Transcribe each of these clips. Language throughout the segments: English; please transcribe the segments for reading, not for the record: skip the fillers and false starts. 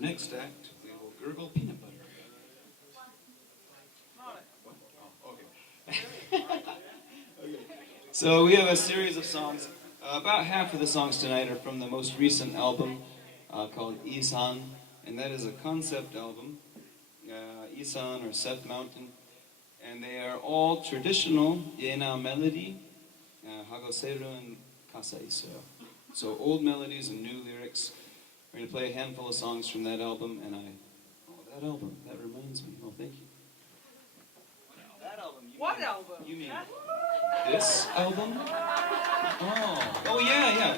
Next act, we will gurgle peanut butter. So we have a series of songs. About half of the songs tonight are from the most recent album called Isan, and that is a concept album. Isan or Seth Mountain, and they are all traditional Yena melody, Hagoseru and Kasaiso. So old melodies and new lyrics. We're going to play a handful of songs from that album, and that album, that reminds me. Oh, thank you. That album. What album? You mean this album? Oh, yeah.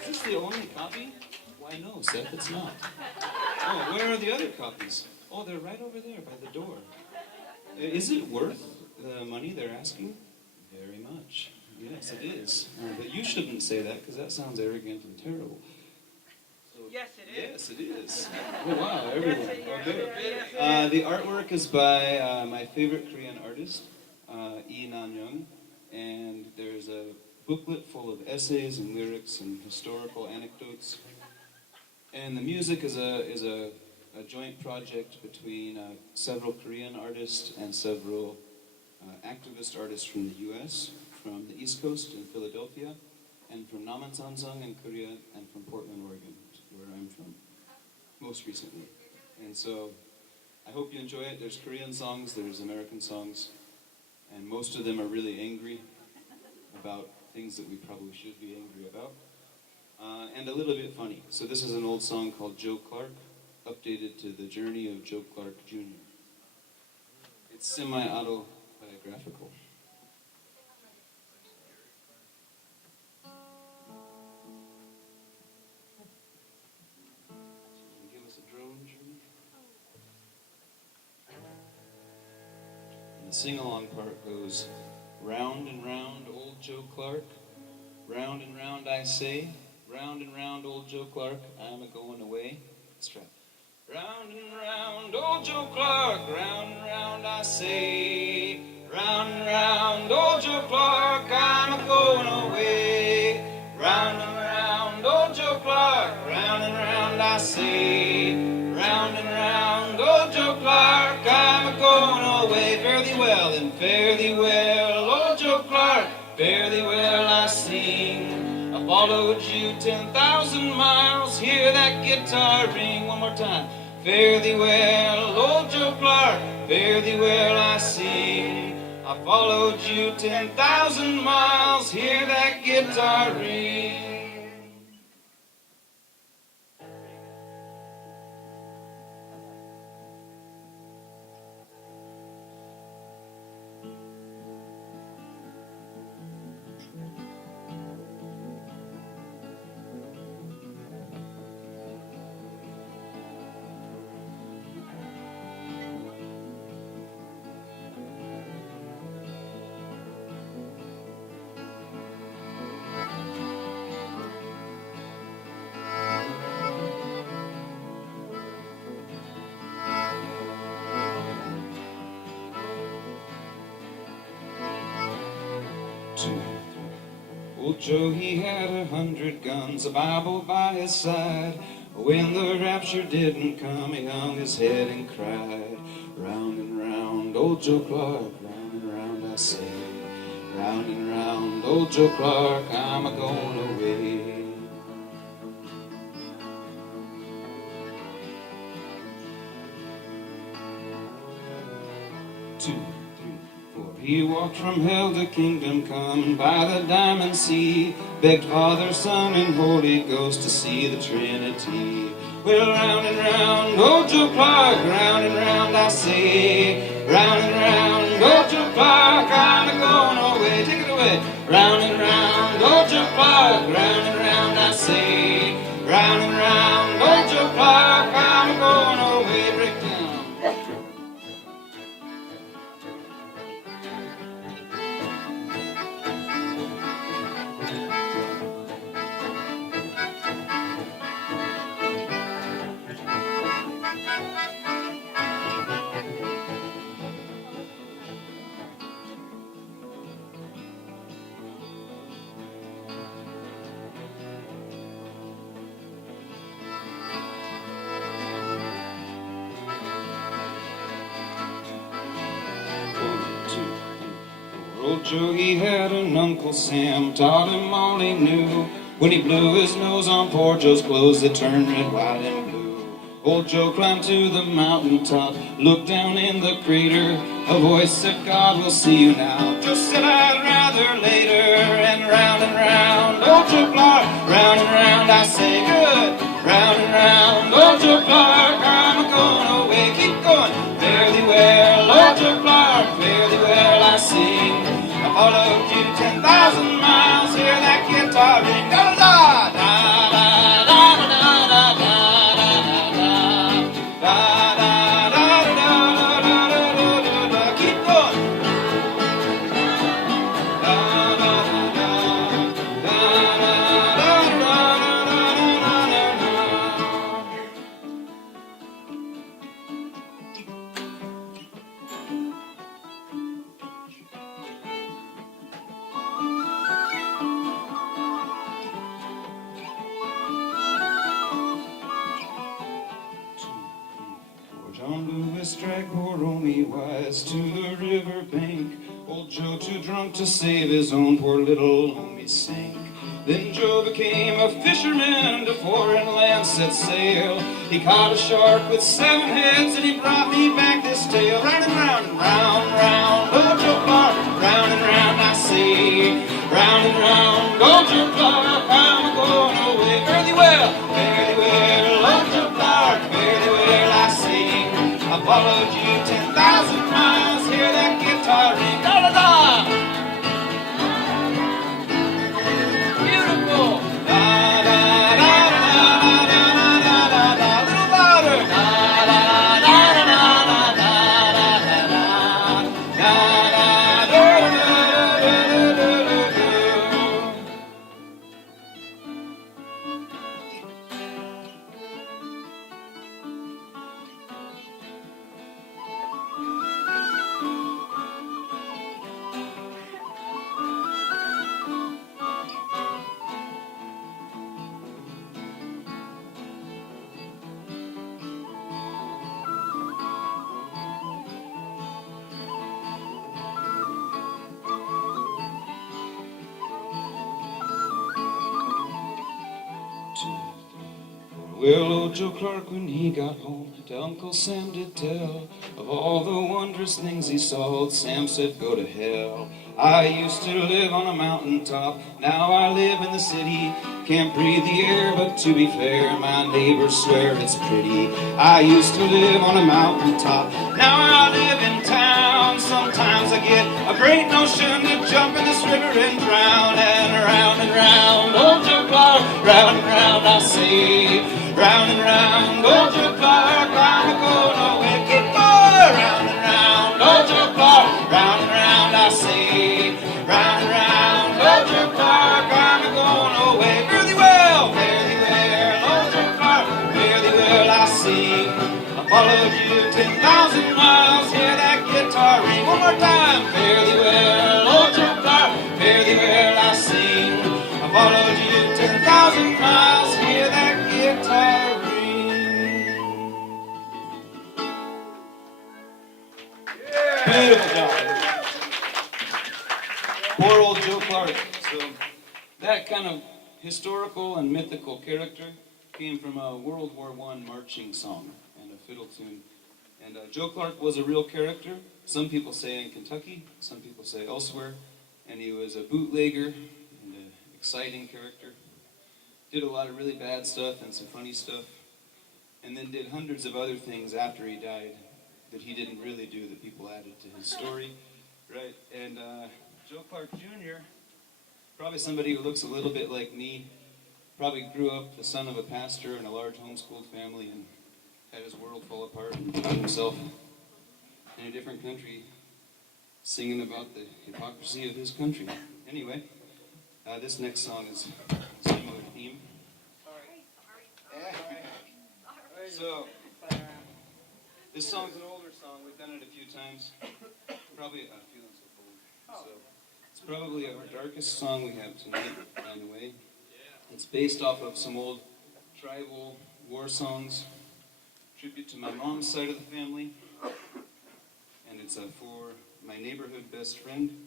Is this the only copy? Why no, Seth, it's not. Oh, where are the other copies? Oh, they're right over there by the door. Is it worth the money they're asking? Very much. Yes, it is. But you shouldn't say that, because that sounds arrogant and terrible. Yes, it is. Yes, it is. Oh, wow, everyone. Yes, Okay. The artwork is by my favorite Korean artist, Lee Nan-young, and there's a booklet full of essays and lyrics and historical anecdotes. And the music is a joint project between several Korean artists and several activist artists from the U.S., from the East Coast in Philadelphia, and from Namansansang in Korea, and from Portland, Oregon, where I'm from, most recently. And so I hope you enjoy it. There's Korean songs, there's American songs, and most of them are really angry about things that we probably should be angry about, and a little bit funny. So this is an old song called Joe Clark, updated to the journey of Joe Clark Jr. It's semi-autobiographical. Give us a drone, Jimmy. And the sing-along part goes, round and round, old Joe Clark, round and round I say, round and round, old Joe Clark, I'm a-going away. Let's try. Round and round, old Joe Clark, round and round I say, round and round, old Joe Clark, I'm a-going away. Round and round, old Joe Clark, round and round I say, round and round, old Joe Clark, I'm a-going away. Fare thee well and fare thee well, old Joe Clark, fare thee well I sing. I followed you 10,000 miles, hear that guitar ring one more time. Fare thee well, old Joe Clark, fare thee well I sing. I followed you 10,000 miles, hear that guitar ring. Old Joe, he had 100 guns, a Bible by his side. When the rapture didn't come, he hung his head and cried. Round and round, old Joe Clark, round and round I say. Round and round, old Joe Clark, I'm a-going away. Two. He walked from hell to kingdom come by the diamond sea, begged Father, Son, and Holy Ghost to see the Trinity. Well, round and round, old Joe Clark, round and round I say, round and round, old Joe Clark, I'm a-going away. Take it away. Round and round, old Joe Clark, round and round I say, round and round, old Joe Clark, I'm a-going away. Break down. Old Joe, he had an Uncle Sam, taught him all he knew. When he blew his nose on poor Joe's clothes, they turned red, white, and blue. Old Joe climbed to the mountaintop, looked down in the crater. A voice said, God will see you now. Joe said, I'd rather later. And round, old Joe Clark, round and round I say, good. Round and round, old Joe Clark, I'm a-going away. Keep going. Fare thee well, old Joe Clark, fare thee well I sing. I followed you 10,000 miles, hear that guitar ring. Da da da da da da da da da da da da. Keep going. Da da da da da da da John Lewis dragged poor Romy Wise to the river bank. Old Joe, too drunk to save his own, poor little homie sank. Then Joe became a fisherman, to foreign lands set sail. He caught a shark with 7 heads, and he brought me back this tale. Round and round and round, round, oh Joe Clark, round and round I say. Round and round, oh Joe Clark, I'm going away. Fare thee well, oh Joe Clark, fare thee well I sing. I followed you 10,000 miles, hear that guitar ring, da-da-da! Beautiful! Da-da-da-da-da-da-da-da-da, a little louder! Well, old Joe Clark, when he got home, to Uncle Sam did tell of all the wondrous things he saw. Old Sam said, go to hell. I used to live on a mountaintop, now I live in the city. Can't breathe the air, but to be fair, my neighbors swear it's pretty. I used to live on a mountaintop, now I live in town. Sometimes I get a great notion to jump in this river and drown. And round, old Joe Clark, round and round I say. Round and round, old Joe Clark, I'm a-going away. Keep going! Round and round, old Joe Clark, round and round I say. Round and round, old Joe Clark, I'm a-going away. Fare thee well, old Joe Clark, fare thee well I sing. I followed you 10,000 miles, hear that guitar ring. One more time, fare thee well, old Joe Clark, fare thee well I sing. I followed you 10,000 miles, hear that guitar ring. Beautiful job. Poor old Joe Clark. So that kind of historical and mythical character came from a World War I marching song and a fiddle tune. And Joe Clark was a real character. Some people say in Kentucky, some people say elsewhere. And he was a bootlegger and an exciting character. Did a lot of really bad stuff and some funny stuff. And then did hundreds of other things after he died that he didn't really do that people added to his story. Right? And Joe Clark Jr., probably somebody who looks a little bit like me, probably grew up the son of a pastor in a large homeschooled family and had his world fall apart and found himself in a different country singing about the hypocrisy of his country. Anyway, this next song is a similar theme. So, this song's an older song. We've done it a few times. Probably, feeling so cold. So, it's probably our darkest song we have tonight, by the way. It's based off of some old tribal war songs, tribute to my mom's side of the family, and it's for my neighborhood best friend.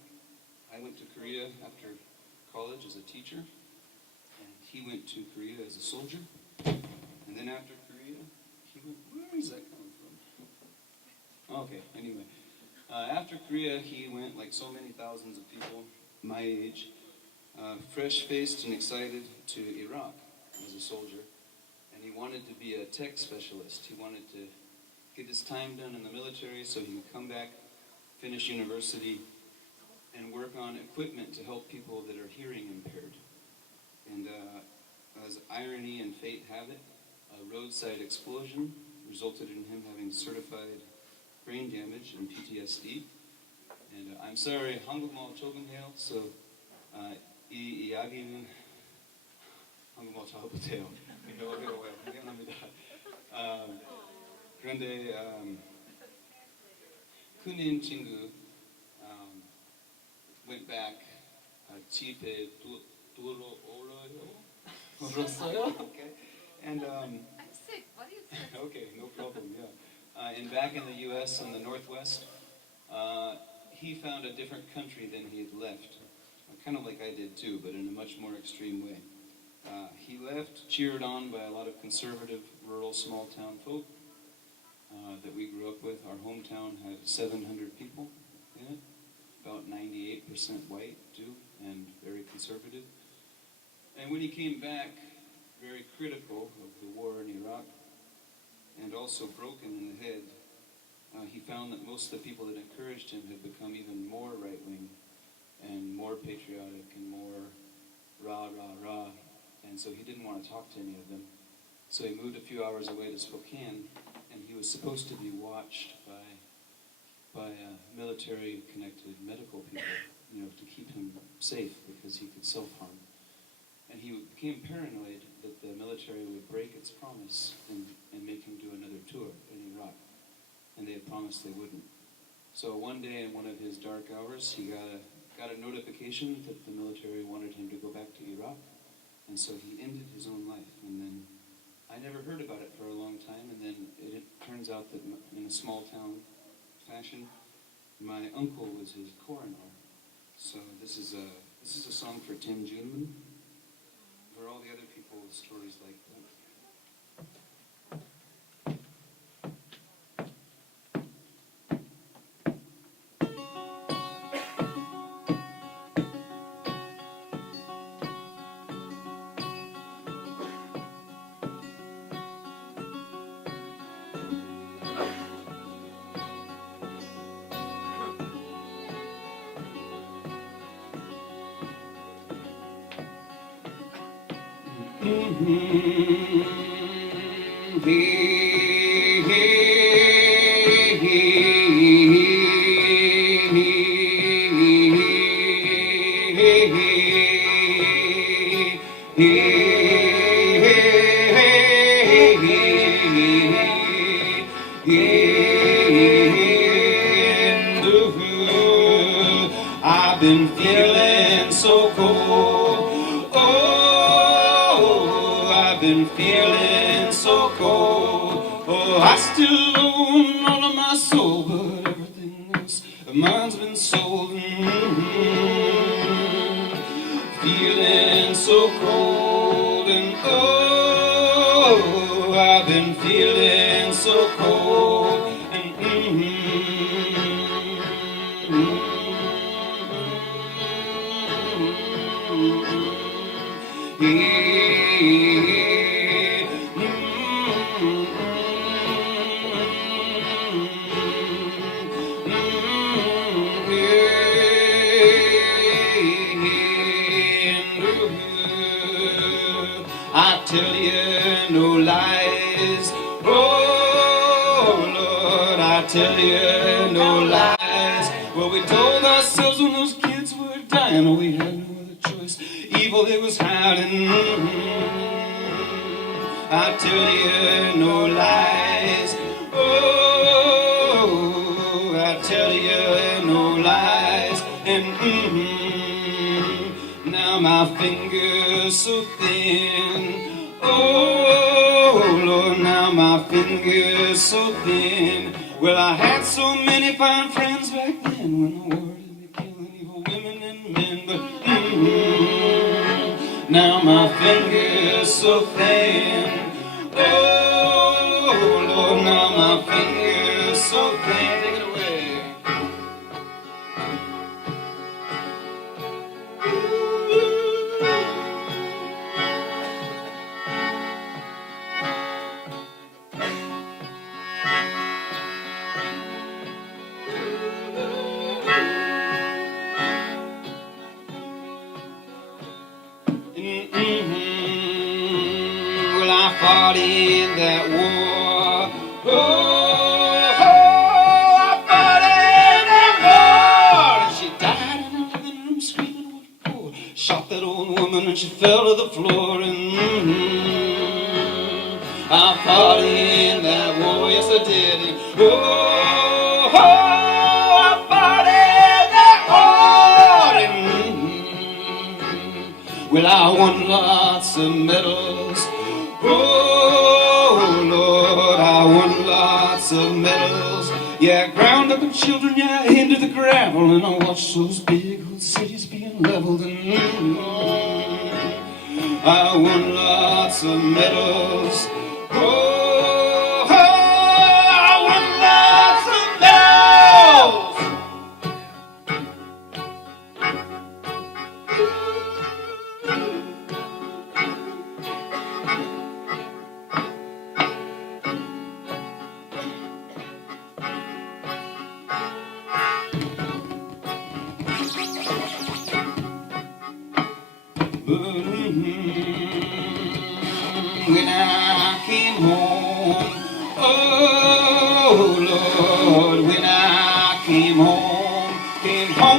I went to Korea after college as a teacher, and he went to Korea as a soldier, and then after Korea, he went, where is that coming from? Okay, anyway, after Korea, he went, like so many thousands of people my age, fresh-faced and excited to Iraq as a soldier. And he wanted to be a tech specialist. He wanted to get his time done in the military so he could come back, finish university, and work on equipment to help people that are hearing impaired. And as irony and fate have it, a roadside explosion resulted in him having certified brain damage and PTSD. And I'm sorry, 한국말 조금 해요. So, 이 이야기는 한국말 잘 못해요. 어려워요. 미안합니다. 그런데 큰인 친구 went back 집에 돌아오러요. Okay. And I'm sick. What do you say? okay, no problem. Yeah. And back in the U.S. in the Northwest, he found a different country than he had left. kind of like I did too, but in a much more extreme way. He left, cheered on by a lot of conservative, rural, small-town folk that we grew up with. Our hometown had 700 people in it, about 98% white too, and very conservative. And when he came back, very critical of the war in Iraq, and also broken in the head, he found that most of the people that encouraged him had become even more right-wing and more patriotic and more rah, rah, rah. And so he didn't want to talk to any of them. So he moved a few hours away to Spokane, and he was supposed to be watched by military-connected medical people, to keep him safe because he could self-harm. And he became paranoid that the military would break its promise and make him do another tour in Iraq. And they had promised they wouldn't. So one day in one of his dark hours, he got a notification that the military wanted him to go back to Iraq. And so he ended his own life. And then I never heard about it for a long time. And then it turns out that in a small town fashion, my uncle was his coroner. So this is a song for Tim Juneman, for all the other people with stories like that. I've been feeling so cold. Oh, I've been feeling so cold. Oh, I still own all of my soul, but everything else of mine's been sold. Feeling so cold, and oh, I've been feeling so cold, and I tell you no lies, oh Lord, I tell you no lies. Well, we told ourselves when those kids were dying, we had no other choice. Evil it was hiding. I tell you no lies, oh, I tell you no lies, and now my fingers so thin. Oh Lord, now my fingers so thin. Well, I had so many fine friends back then when the world had been killing evil women and men, but now my fingers so thin. Oh Lord, now my fingers so thin. Take it away. Well, I fought in that war. Oh, I fought in that war. And she died in her living room screaming, what for? Shot that old woman and she fell to the floor. And I fought in that war, yes I did. And, I fought in that war. And, well, I won lots of medals. Oh Lord, I won lots of medals. Yeah, I ground up the children, yeah, into the gravel, and I watched those big old cities being leveled and I won lots of medals. Oh, I won lots of when I came home, oh Lord, when I came home,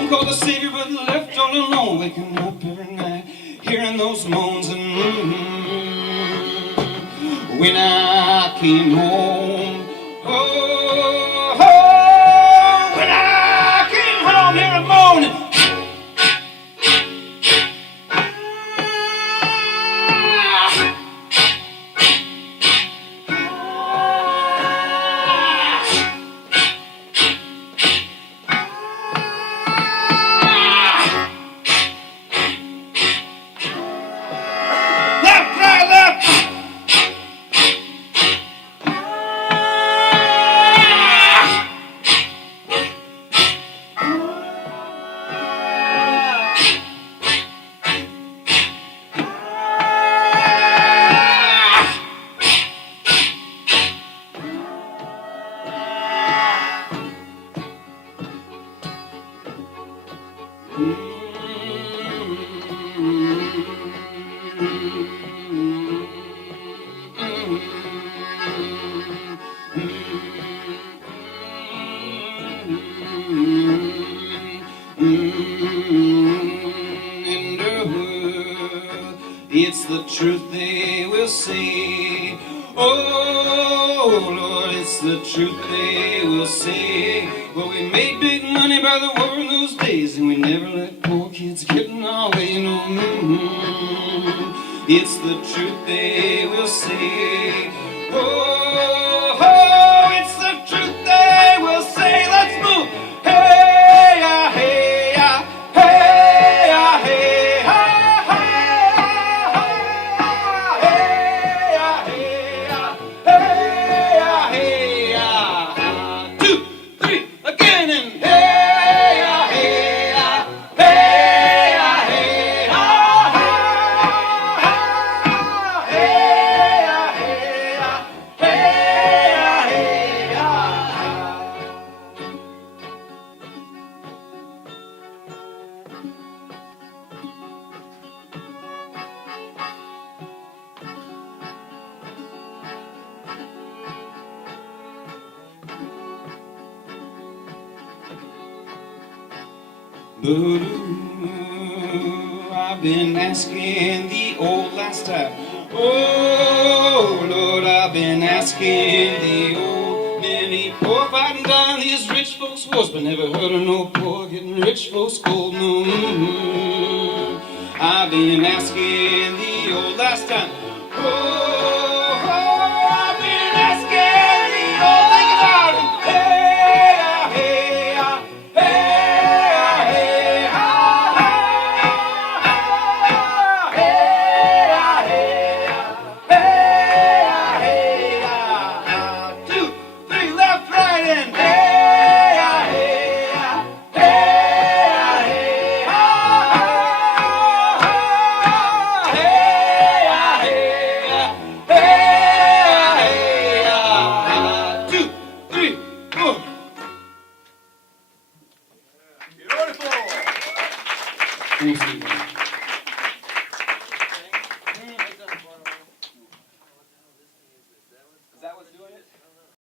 called the Savior, but left all alone, waking up every night, hearing those moans and when I came home, oh, when I came home, hearing moaning. It's the truth they will say. Oh Lord, it's the truth they will say. Well, we made big money by the war in those days, and we never let poor kids get in our way. No, it's the truth they will say. Oh, it's the truth they will say. Let's move. Hey, hey, hey, hey, hey, 2, 3, again, and hey, hey, hey, hey, I've been asking the old last time. Oh Lord, I've been asking the old. Many poor fighting down these rich folks' wars, but never heard of no poor getting rich folks gold. No, I've been asking the old last time. Oh, I've been asking the old. Think about it. Beautiful.